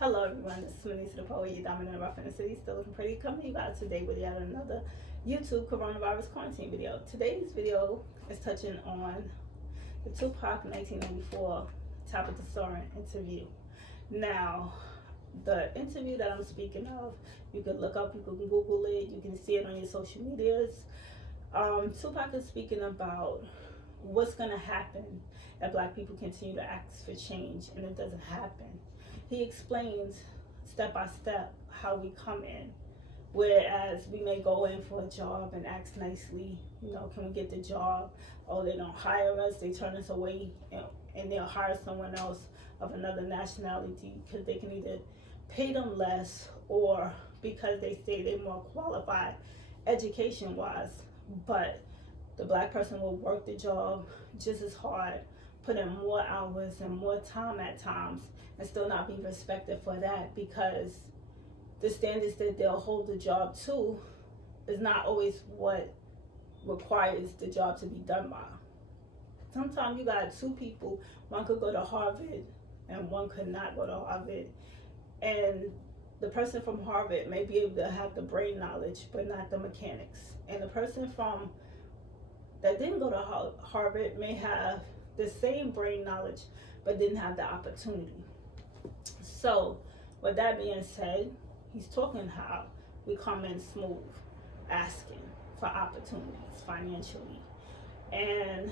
Hello everyone, this is Manisa the Poet, your dominant rough in the city, still looking pretty. Coming to you guys today with yet another YouTube coronavirus quarantine video. Today's video is touching on the Tupac 1994 Tabitha Soren interview. Now, the interview that I'm speaking of, you can look up, you can Google it, you can see it on your social medias. Tupac is speaking about what's going to happen if black people continue to ask for change and it doesn't happen. He explains step by step how we come in, whereas we may go in for a job and ask nicely, can we get the job? Oh, they don't hire us, they turn us away, and they'll hire someone else of another nationality because they can either pay them less or because they say they're more qualified education wise. But the black person will work the job just as hard, put in more hours and more time at times, and still not be respected for that, because the standards that they'll hold the job to is not always what requires the job to be done by. Sometimes you got two people, one could go to Harvard and one could not go to Harvard, and the person from Harvard may be able to have the brain knowledge but not the mechanics, and the person from that didn't go to Harvard may have the same brain knowledge but didn't have the opportunity. So, with that being said, he's talking how we come in smooth, asking for opportunities financially. And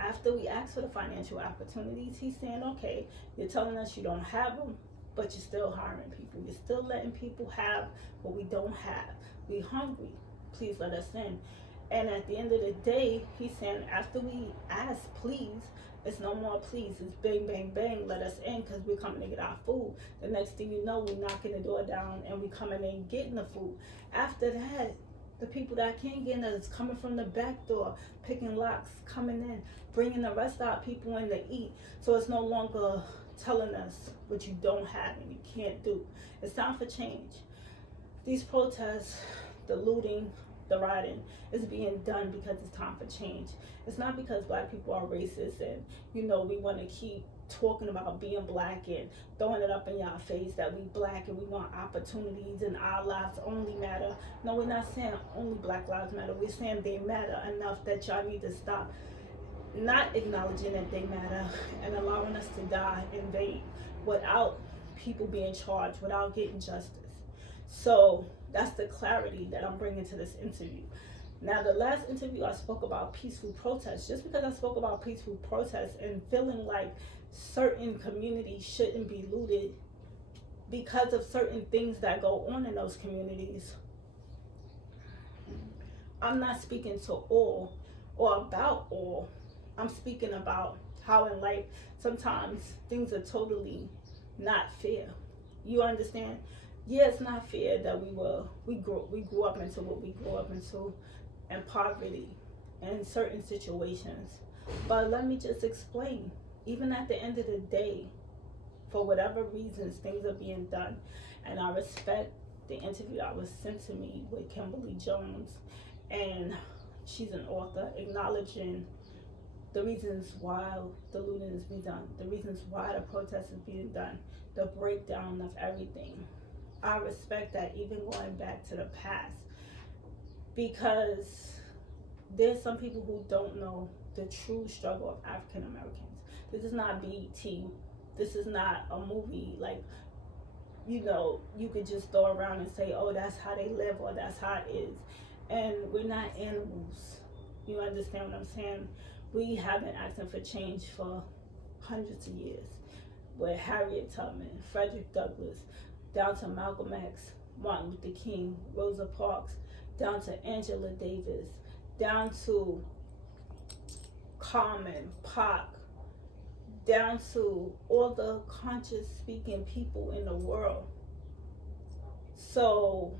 after we ask for the financial opportunities, he's saying, okay, you're telling us you don't have them, but you're still hiring people. You're still letting people have what we don't have. We're hungry. Please let us in. And at the end of the day, he's saying after we ask, please, it's no more please. It's bang, bang, bang, let us in because we're coming to get our food. The next thing you know, we're knocking the door down and we coming in getting the food. After that, the people that can't get in is coming from the back door, picking locks, coming in, bringing the rest of our people in to eat. So it's no longer telling us what you don't have and you can't do. It's time for change. These protests, the looting, the rioting is being done because it's time for change. It's not because black people are racist and we want to keep talking about being black and throwing it up in y'all face that we black and we want opportunities and our lives only matter. No, we're not saying only black lives matter. We're saying they matter enough that y'all need to stop not acknowledging that they matter and allowing us to die in vain without people being charged, without getting justice. So that's the clarity that I'm bringing to this interview. Now, the last interview I spoke about peaceful protests. Just because I spoke about peaceful protests and feeling like certain communities shouldn't be looted because of certain things that go on in those communities, I'm not speaking to all or about all. I'm speaking about how in life sometimes things are totally not fair. You understand? Yeah, it's not fair that we grew up into what we grew up into, and poverty in certain situations. But let me just explain. Even at the end of the day, for whatever reasons, things are being done, and I respect the interview that was sent to me with Kimberly Jones, and she's an author acknowledging the reasons why the looting is being done, the reasons why the protest is being done, the breakdown of everything. I respect that, even going back to the past, because there's some people who don't know the true struggle of African Americans. This is not BET. This is not a movie like, you could just throw around and say, oh, that's how they live or that's how it is. And we're not animals. You understand what I'm saying? We have been asking for change for hundreds of years. With Harriet Tubman, Frederick Douglass, down to Malcolm X, Martin Luther King, Rosa Parks, down to Angela Davis, down to Carmen, Pac, down to all the conscious speaking people in the world. So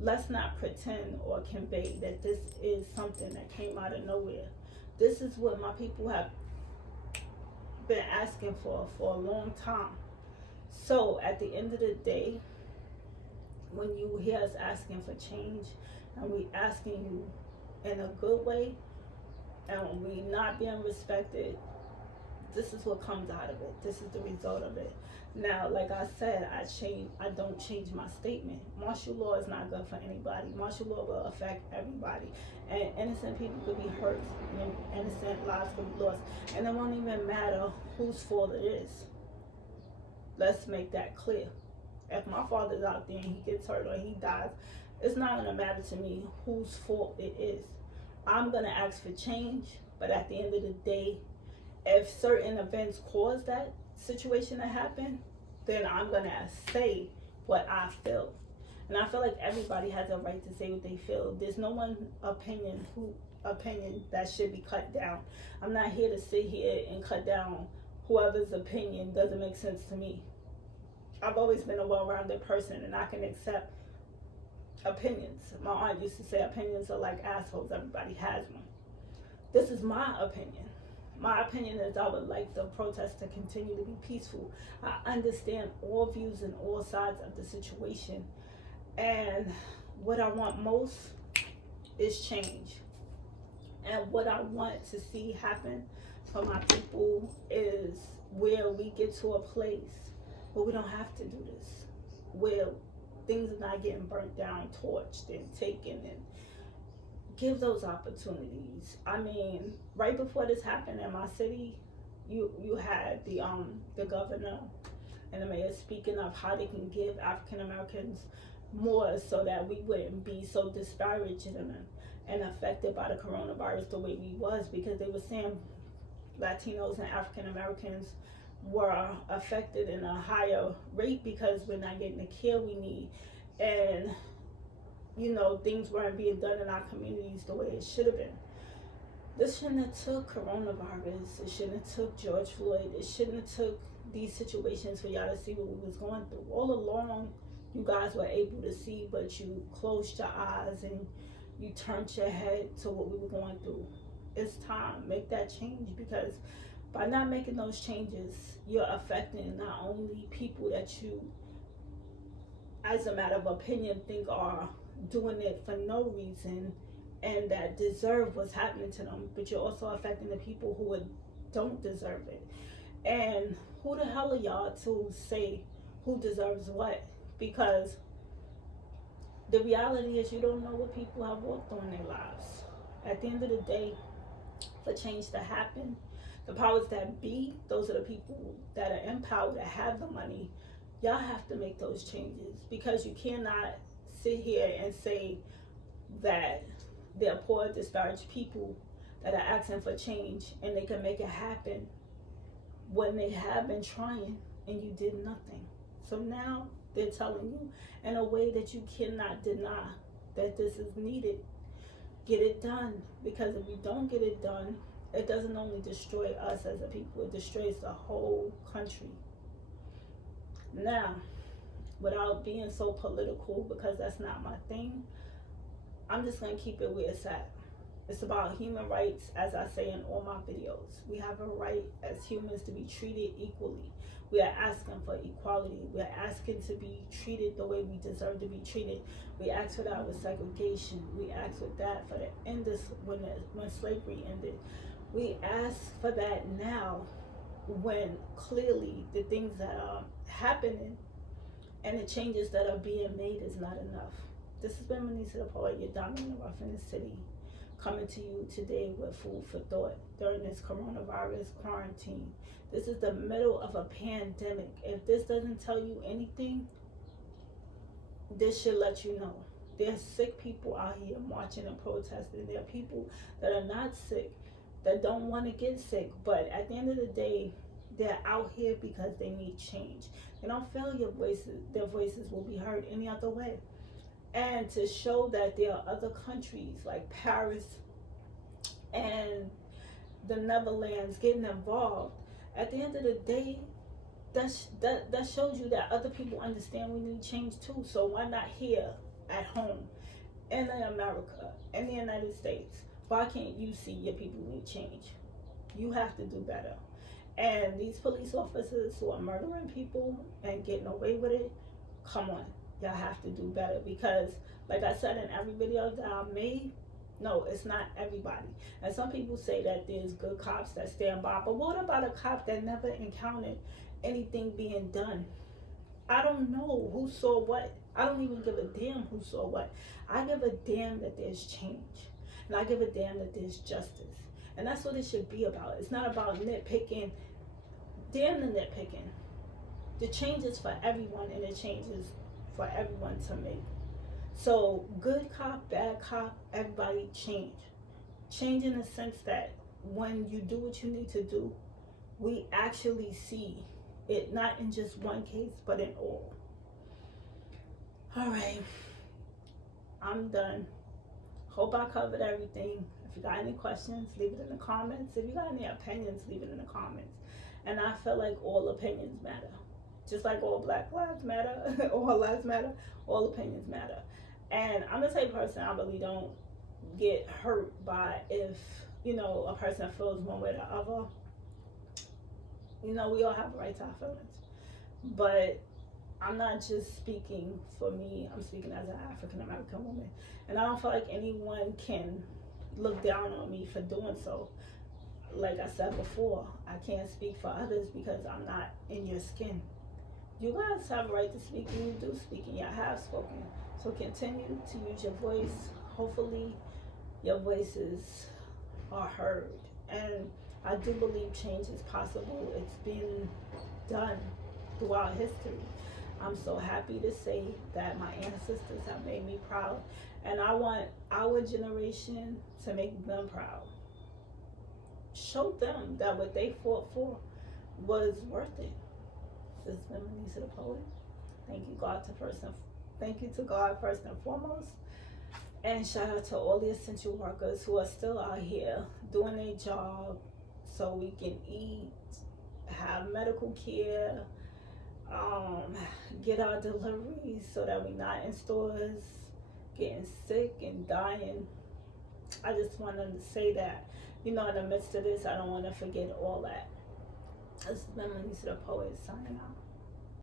let's not pretend or convey that this is something that came out of nowhere. This is what my people have been asking for a long time. So at the end of the day, when you hear us asking for change and we asking you in a good way and we not being respected, this is what comes out of it. This is the result of it. Now, like I said, I don't change my statement. Martial law is not good for anybody. Martial law will affect everybody, and innocent people could be hurt, and innocent lives could be lost, and it won't even matter whose fault it is. Let's make that clear. If my father's out there and he gets hurt or he dies, it's not gonna matter to me whose fault it is. I'm gonna ask for change, but at the end of the day, if certain events cause that situation to happen, then I'm gonna say what I feel. And I feel like everybody has a right to say what they feel. There's no one opinion that should be cut down. I'm not here to sit here and cut down whoever's opinion doesn't make sense to me. I've always been a well-rounded person, and I can accept opinions. My aunt used to say opinions are like assholes. Everybody has one. This is my opinion. My opinion is I would like the protests to continue to be peaceful. I understand all views and all sides of the situation. And what I want most is change. And what I want to see happen for my people is where we get to a place where we don't have to do this. Where things are not getting burnt down, torched, and taken, and give those opportunities. I mean, right before this happened in my city, you had the governor and the mayor speaking of how they can give African Americans more so that we wouldn't be so disparaged and affected by the coronavirus the way we was, because they were saying Latinos and African Americans were affected in a higher rate because we're not getting the care we need, and things weren't being done in our communities the way it should have been. This shouldn't have took coronavirus. It shouldn't have took George Floyd. It shouldn't have took these situations for y'all to see what we was going through. All along, you guys were able to see, but you closed your eyes and you turned your head to what we were going through. It's time. Make that change, because by not making those changes, you're affecting not only people that you, as a matter of opinion, think are doing it for no reason and that deserve what's happening to them, but you're also affecting the people who don't deserve it. And who the hell are y'all to say who deserves what? Because the reality is you don't know what people have walked through in their lives. At the end of the day, for change to happen, the powers that be, those are the people that are in power, that have the money, y'all have to make those changes, because you cannot sit here and say that they're poor, disparaged people that are asking for change and they can make it happen when they have been trying and you did nothing. So now they're telling you in a way that you cannot deny that this is needed. Get it done, because if you don't get it done, it doesn't only destroy us as a people, it destroys the whole country. Now, without being so political, because that's not my thing, I'm just going to keep it where it's at. It's about human rights, as I say in all my videos. We have a right as humans to be treated equally. We are asking for equality. We are asking to be treated the way we deserve to be treated. We asked for that with segregation. We asked for that for the end of when slavery ended. We ask for that now, when clearly the things that are happening and the changes that are being made is not enough. This has been Manisa the Poet, your dominant rough in the city, coming to you today with food for thought during this coronavirus quarantine. This is the middle of a pandemic. If this doesn't tell you anything, this should let you know. There's sick people out here marching and protesting. There are people that are not sick, that don't want to get sick, but at the end of the day, they're out here because they need change. They don't feel their voices will be heard any other way. And to show that there are other countries like Paris and the Netherlands getting involved, at the end of the day, that shows you that other people understand we need change too. So why not here at home in America, in the United States? Why can't you see your people need change? You have to do better. And these police officers who are murdering people and getting away with it, come on, y'all have to do better. Because like I said in every video that I made, No, it's not everybody. And some people say that there's good cops that stand by, but what about a cop that never encountered anything being done? I don't know who saw what. I don't even give a damn who saw what. I give a damn that there's change. And I give a damn that there's justice. And that's what it should be about. It's not about nitpicking. Damn the nitpicking. The change is for everyone, and the change is for everyone to make. So good cop, bad cop, everybody change. Change in the sense that when you do what you need to do, we actually see it not in just one case, but in all. All right, I'm done. Hope I covered everything. If you got any questions, leave it in the comments. If you got any opinions, leave it in the comments. And I feel like all opinions matter. Just like all Black lives matter, all lives matter, all opinions matter. And I'm the type of person, I really don't get hurt by if, a person feels one way or the other. We all have a right to our feelings. But I'm not just speaking for me, I'm speaking as an African American woman. And I don't feel like anyone can look down on me for doing so. Like I said before, I can't speak for others because I'm not in your skin. You guys have a right to speak, and you do speak, and you have spoken. So continue to use your voice. Hopefully your voices are heard. And I do believe change is possible. It's been done throughout history. I'm so happy to say that my ancestors have made me proud. And I want our generation to make them proud. Show them that what they fought for was worth it. This has been Manisa the Poet. Thank you to God first and foremost. And shout out to all the essential workers who are still out here doing their job so we can eat, have medical care, get our deliveries so that we're not in stores getting sick and dying. I just wanted to say that, in the midst of this, I don't want to forget all that. This is Manisa the Poet signing out.